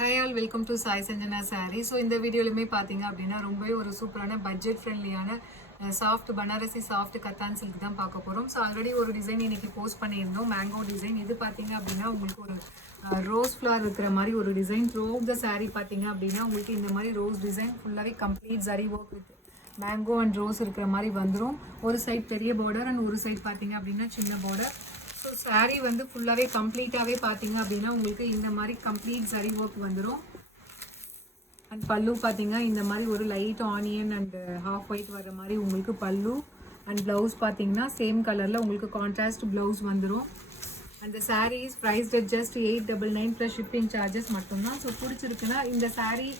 Hi all, welcome to Sai Sanjana Saree. So இந்த வீடியோலையுமே பார்த்தீங்க அப்படின்னா ரொம்பவே ஒரு சூப்பரான பட்ஜெட் ஃப்ரெண்ட்லியான soft Banarasi soft katan silk தான் பார்க்க போகிறோம். ஸோ ஆல்ரெடி ஒரு டிசைன் இன்னைக்கு போஸ்ட் பண்ணியிருந்தோம், மேங்கோ டிசைன். இது பார்த்தீங்க அப்படின்னா உங்களுக்கு ஒரு ரோஸ் ஃப்ளவர் இருக்கிற மாதிரி ஒரு design. Through out the sari பார்த்தீங்க அப்படின்னா உங்களுக்கு இந்த மாதிரி ரோஸ் டிசைன் ஃபுல்லாகவே கம்ப்ளீட் சரி work with mango and rose இருக்கிற மாதிரி வந்துடும். ஒரு சைட் பெரிய பார்டர் அண்ட் ஒரு சைட் பார்த்தீங்க அப்படின்னா சின்ன பார்டர். ஸோ சாரீ வந்து ஃபுல்லாகவே கம்ப்ளீட்டாகவே பார்த்தீங்க அப்படின்னா உங்களுக்கு இந்த மாதிரி கம்ப்ளீட் சரி ஒர்க் வந்துடும். அண்ட் பல்லு பார்த்தீங்கன்னா இந்த மாதிரி ஒரு light onion and half white வர மாதிரி உங்களுக்கு பல்லு. அண்ட் ப்ளவுஸ் பார்த்தீங்கன்னா சேம் கலரில் உங்களுக்கு கான்ட்ராஸ்ட் ப்ளவுஸ் வந்துடும். அந்த sari is priced at just 899 plus shipping charges மட்டும்தான். ஸோ பிடிச்சிருக்குன்னா இந்த சாரீ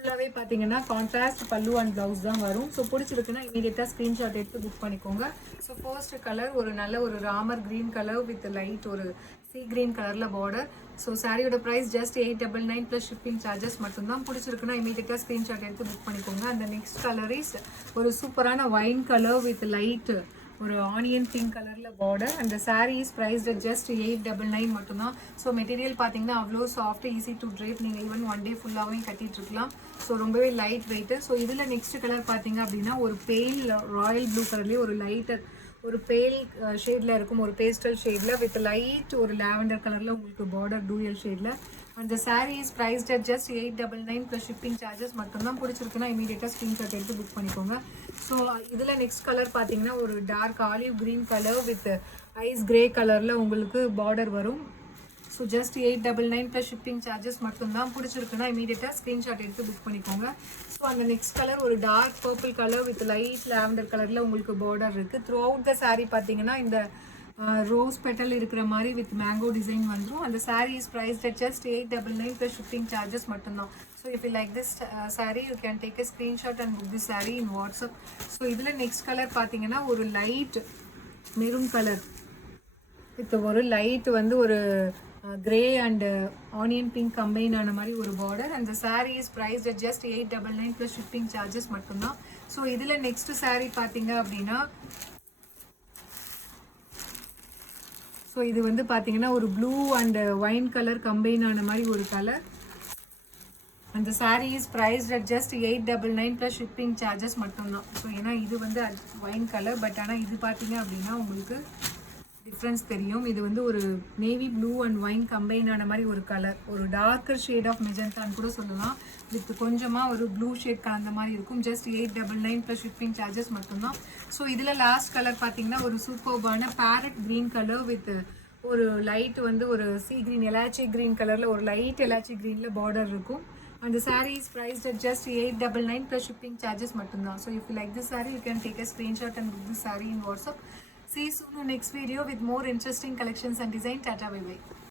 ஃபுல்லாகவே பார்த்தீங்கன்னா கான்ட்ராஸ்ட் பல்லு அண்ட் ப்ளவுஸ் தான் வரும். ஸோ பிடிச்சிருக்குன்னா இமீடியட்டாக ஸ்க்ரீன்ஷாட் எடுத்து புக் பண்ணிக்கோங்க. ஸோ ஃபர்ஸ்ட் கலர் ஒரு நல்ல ஒரு ராமர் க்ரீன் கலர் வித் லைட் ஒரு சி க்ரீன் கலரில் பார்டர். ஸோ சாரியோட price just 899 plus shipping charges மட்டும்தான். பிடிச்சிருக்குன்னா இமீடியட்டாக ஸ்க்ரீன்ஷாட் எடுத்து புக் பண்ணிக்கோங்க. அந்த நெக்ஸ்ட் கலர் இஸ் ஒரு சூப்பரான வைன் கலர் வித் லைட் ஒரு ஆனியன் பிங்க் கலரில் பார்டர். அந்த சாரீ இஸ் ப்ரைஸ்ட் ஜஸ்ட் 899 மட்டும்தான். ஸோ மெட்டீரியல் பார்த்தீங்கன்னா அவ்வளோ சாஃப்ட், ஈஸி டு ட்ரேப். நீங்கள் ஈவன் ஒன் டே ஃபுல்லாகவும் கட்டிகிட்டு இருக்கலாம். ஸோ ரொம்பவே லைட் வெயிட்டு. ஸோ இதில் நெக்ஸ்ட் கலர் பார்த்தீங்க அப்படின்னா ஒரு பேல் ராயல் ப்ளூ கலர்லேயே ஒரு லைட்டர் ஒரு பேல் ஷேடில் இருக்கும், ஒரு பேஸ்டல் ஷேடில் வித் லைட் ஒரு லாவெண்டர் கலரில் உங்களுக்கு பார்டர் டூயல் ஷேடில். அந்த sari is priced at just 899 plus shipping charges மட்டும்தான். பிடிச்சிருக்குன்னா இமீடியட்டாக ஸ்க்ரீன்ஷாட் எடுத்து புக் பண்ணிக்கோங்க. ஸோ இதில் நெக்ஸ்ட் கலர் பார்த்தீங்கன்னா ஒரு dark olive green colour with ice grey கலரில் உங்களுக்கு பார்டர் வரும். So just 899 plus shipping charges மட்டும்தான். பிடிச்சிருக்குன்னா இமீடியட்டாக ஸ்க்ரீன்ஷாட் எடுத்து புக் பண்ணிக்கோங்க. ஸோ அந்த நெக்ஸ்ட் கலர் ஒரு dark purple colour with light lavender கலரில் உங்களுக்கு பார்டர் இருக்குது. த்ரூ அவுட் த சாரீ பார்த்தீங்கன்னா இந்த ரோஸ் பெட்டல் இருக்கிற மாதிரி வித் மேங்கோ டிசைன் வந்துடும். அந்த sari is priced at just 899 plus shipping charges மட்டும்தான். So if you like this sari you can take a screenshot and book this sari in WhatsApp. So இதில் next colour பார்த்தீங்கன்னா ஒரு லைட் மெரூன் கலர் வித் ஒரு light வந்து ஒரு grey and onion pink combine ஆன மாதிரி ஒரு பார்டர். அந்த sari is priced at just 899 plus shipping charges மட்டும்தான். ஸோ இதில் நெக்ஸ்ட் சாரீ பார்த்தீங்க அப்படின்னா ஸோ இது வந்து பார்த்தீங்கன்னா ஒரு blue and wine colour combine ஆன மாதிரி ஒரு கலர். அந்த sari is priced at just 899 plus shipping charges மட்டும்தான். ஸோ ஏன்னா இது வந்து ஒயின் கலர், பட் ஆனால் இது பார்த்தீங்க அப்படின்னா உங்களுக்கு டிஃப்ரென்ஸ் தெரியும். இது வந்து ஒரு navy blue and wine combine ஆன மாதிரி ஒரு கலர், ஒரு டார்க்கர் ஷேட் ஆஃப் மெஜந்தான்னு கூட சொல்லலாம். வித் கொஞ்சமாக ஒரு ப்ளூ ஷேட் கலந்த மாதிரி இருக்கும். ஜஸ்ட் 899 ப்ளஸ் ஷிப்பிங் சார்ஜஸ் மட்டும்தான். ஸோ இதில் லாஸ்ட் கலர் பார்த்தீங்கன்னா ஒரு சூப்பர்பான பேரட் க்ரீன் கலர் வித் ஒரு லைட் வந்து ஒரு சி க்ரீன் எலாச்சி க்ரீன் கலரில் ஒரு லைட் எலாச்சி க்ரீனில் பார்டர் இருக்கும். And the saree is priced at just 899 plus shipping charges mattumda. So if you like this saree, you can take a screenshot and book this saree in WhatsApp. See you soon in next video with more interesting collections and design. Tata, bye bye.